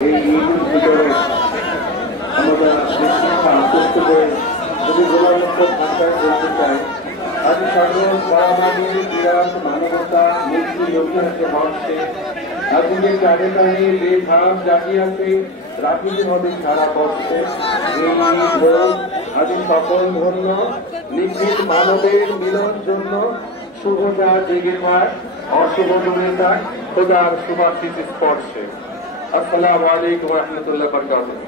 এই ঈদের ভিতরে আমরা শিক্ষা করতে করে যদি গোলামুক্ত ভাষায় বলতে চাই আজ সকল মহামারী বিরাট মানবতা মুক্তি লক্ষ্যে হচ্ছে আজকে চারে টানে বেভাব জাতীয়তে রাজনীতিভাবে সারা করছে এই ভোট আজ সকল ধন্য নিশ্চিত মানবের মিলন জন্য শুভতা জেগে পায় অশুভ জমে যায় খোদার শুভাশিস স্পর্শে। আসসালামু আলাইকুম ওয়া রাহমাতুল্লাহি ওয়া বারাকাতুহু।